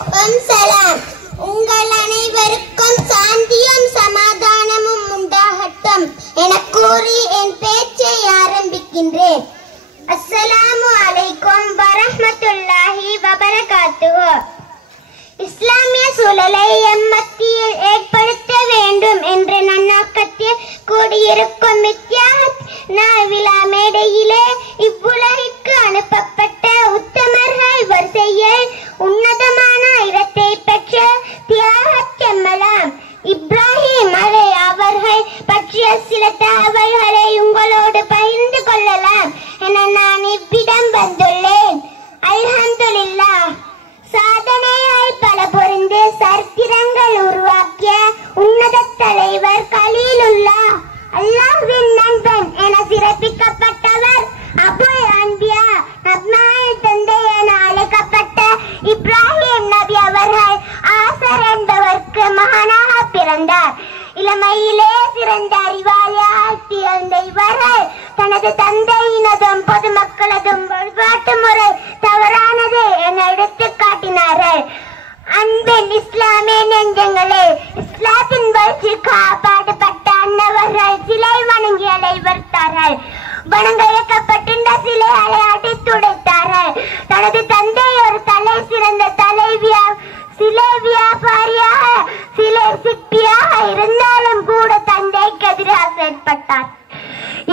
வலைக்கும் சலாம். உங்கள் அனைவருக்கும் சாந்தியும் சமாதானமும் உண்டாகட்டும் என கூறி என் பேச்சை ஆரம்பிக்கின்றேன். அஸ்ஸலாமு அலைக்கும் வரஹ்மத்துல்லாஹி வபரகாத்துஹு. இஸ்லாமிய சூழலை எம் மத்தியில் ஏற்படுத்த வேண்டும் என்ற நன்னோக்கத்தில் கூடியிருக்கும் விழா மேடையிலே இவ்வுலகிற்கு அனுப்பப்பட்ட உத்தமர்கள் வரிசையில் உன்னதமான இடத்தை பெற்ற தியாகச் செம்மலாம் இப்ராஹிம் அவர்கள் பற்றிய சில தகவல்களை உங்களோடு பகிர்ந்து கொள்ளலாம் என நான் இவ்விடம் வந்துள்ளேன். அல்ஹம்துலில்லாஹ். சாதனைகள் பல பொருந்து சரித்திரங்கள் உருவாக்கிய உன்னத தலைவர் கலீலுல்லாஹ், அல்லாஹ்வின் நண்பன் என சிறப்பிக்கப்பட்டவர் அபுல் அன்பியா, நபியின் தந்தை என அழைக்கப்பட்ட இப்ராஹிம் நபி அவர்கள் ஆசர் என்பவருக்கு மகனாக பிறந்தார். இளமையிலே சிறந்த அறிவாளியாக திகழ்ந்த இவர்கள் தனது தந்தையினதும் பொதுமக்களதும் வழிபாட்டு முறை தவறானது என எடுத்து காட்டினார்கள். அன்பின் இஸ்லாமிய நெஞ்சங்களே, இஸ்லாத்தின் வளர்ச்சி காப்பாற்றப்பட்ட அன்னவர்கள் சிலை வணங்கியலை வெறுத்தார்கள். வணங்க இயக்கப்பட்டிருந்த சிலைகளை அடித்துடைத்தார்கள். தனது தந்தை ஒரு தலை சிறந்த சிலை வியாபாரியாக, சிலை சிற்பியாக இருந்தாலும் கூட தந்தைக்கு எதிராக செயற்பட்டார்.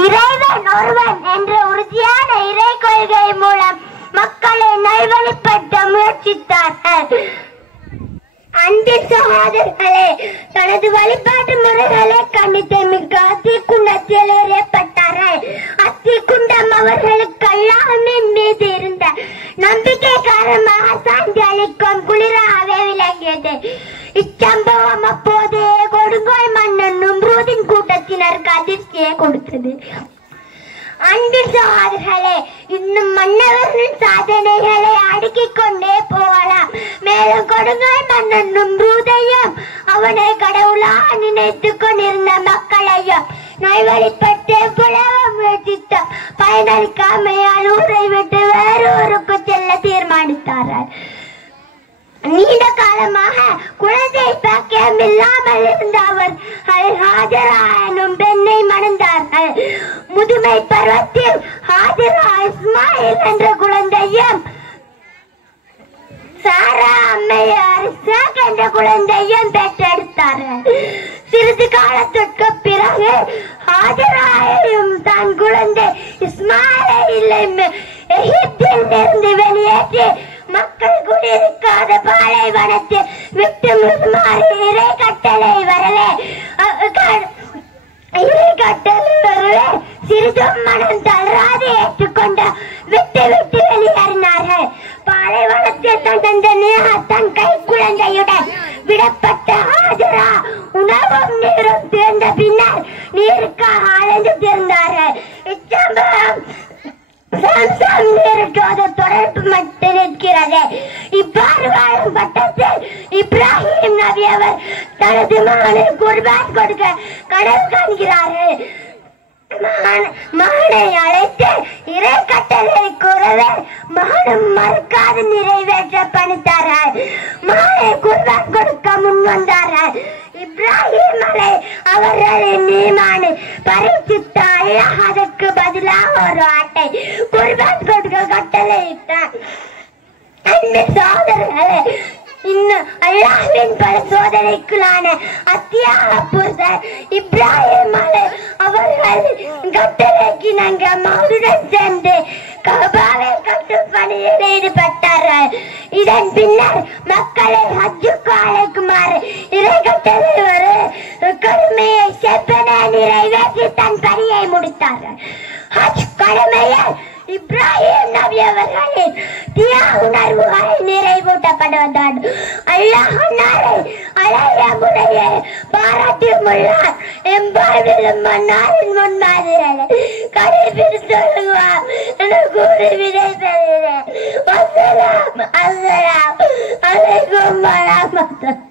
இறைவன் ஒருவன் என்ற உறுதியான இறை கொள்கை மூலம் மக்களை நல்வழிப்படுத்த முயற்சித்தார்கள். அன்பின் சகோதரர்களே, தனது வழிபாட்டு முறைகளை கண்டித்து மிக அத்திக்குண்டத்தில் ஏற்பட்டார்கள். அத்திக்குண்டம் அவர்களுக்கு அல்லாஹ்வின் மீது இருந்த நம்பிக்கை காரணமாக சாந்தி அளிக்கும் குளிராகவே விளங்கியது. இச்சம்பவம் அப்போது கொடுங்கோல் மன்னன் நும்ரூதின் கூட்டத்தினருக்கு அதிர்ச்சியை கொடுத்தது. அன்பின் சகோதரர்களே, இன்னும் மன்னவர்களின் சாதனைகளை அடுக்கிக் கொண்டே போகலாம். மேலும் கொடுங்கோல் மன்னன் நும்ரூதையும் அவனை கடவுளாக நினைத்துக் கொண்டிருந்த மக்களையும் நல்வழிப்படுத்த எவ்வளவு முயற்சித்த பயனளிக்காமையால் ஊரை விட்டு வேறொருக்கு செல்ல தீர்மானித்தார்கள். நீண்ட காலமாக குழந்தை பாக்கியம் இல்லாமல் இருந்த அவர்கள் ஹாஜரா எனும் பெண்ணை மணந்தார்கள். முதுமை பருவத்தில் ஹாஜரா இஸ்மாயில் என்ற குழந்தையும் சாரா அம்மையார் இஸ்ஹாக் என்ற குழந்தையும் பெற்றெடுத்தார்கள். சிறிது காலத்திற்கு பிறகு ஹாஜராயும் தன் குழந்தை இஸ்மாயிலை எகிப்தில் இருந்து வெளியேற்றி மக்கள் குடியிருக்காத பாலைவனத்தில் விட்டு முஸ்மாறு இறை கட்டளை வரவே சிறிதும் மனம் தளராது ஏற்றுக்கொண்ட விட்டு வெளியேறினார்கள். பாலைவனத்தில் தன் கை குழந்தையுடன் விடப்பட்ட ஹாஜரா உணவும் நீரும் தீர்ந்த பின்னர் நீருக்காக அலைந்து திரிந்தார்கள். இச்சம்பவம் தொடர்பு மட்டும் நிற்கிறது. இவ்வாறு வாழும் பட்டத்தில் இப்ராஹிம் நபி அவர் தனது மகனை குர்பான் கொடுக்க கனவு காண்கிறார்கள். மகனை அழைத்து இறை கட்டளை கூறவே மகனும் மறுக்காது நிறைவேற்ற பணித்தார்கள். மகனை குர்பான் கொடுக்க முன் வந்தார்கள். இப்ராஹிம் அவர்களின் ஈமானை பரீட்சித்தால் அதற்கு பதிலாக ஒரு ஆட்டை குர்பான் கொடுக்க கட்டளையிட்டார். அன்பு சகோதரர்களே, இன்னும் அல்லாஹ்வின் பல சோதனைக்குள்ளான அத்தியாக புரிதல் இப்ராஹிம் அவர்கள் கட்டளைக்கு நாங்கள் மகனுடன் சேர்ந்து கபாவை கட்டும் பணியில் ஈடுபட்டார்கள். இதன் பின்னர் மக்களை ஹஜ்ஜுக்கு அழைக்குமாறு இறை கட்டளை ஒரு கடமையை செப்பன நிறைவேற்றி தன் பணியை முடித்தார்கள். ஹஜ் கடமையில் இப்ராஹிம் நபி அவர்களின் தியாக உணர்வுகளை நிறைவூட்டப்படுவதோடு அல்லாஹ் அழகிய முறையை பாராட்டியுள்ளார். எம்பாழ்விலும் மன்னாரின் முன்மாதிரிகளை கடைபிடித்துள்ளார் என கூறி விடை பெறுகிறேன். அஸ்ஸலாமு அலைக்கும் வரஹ்மத்துல்லாஹி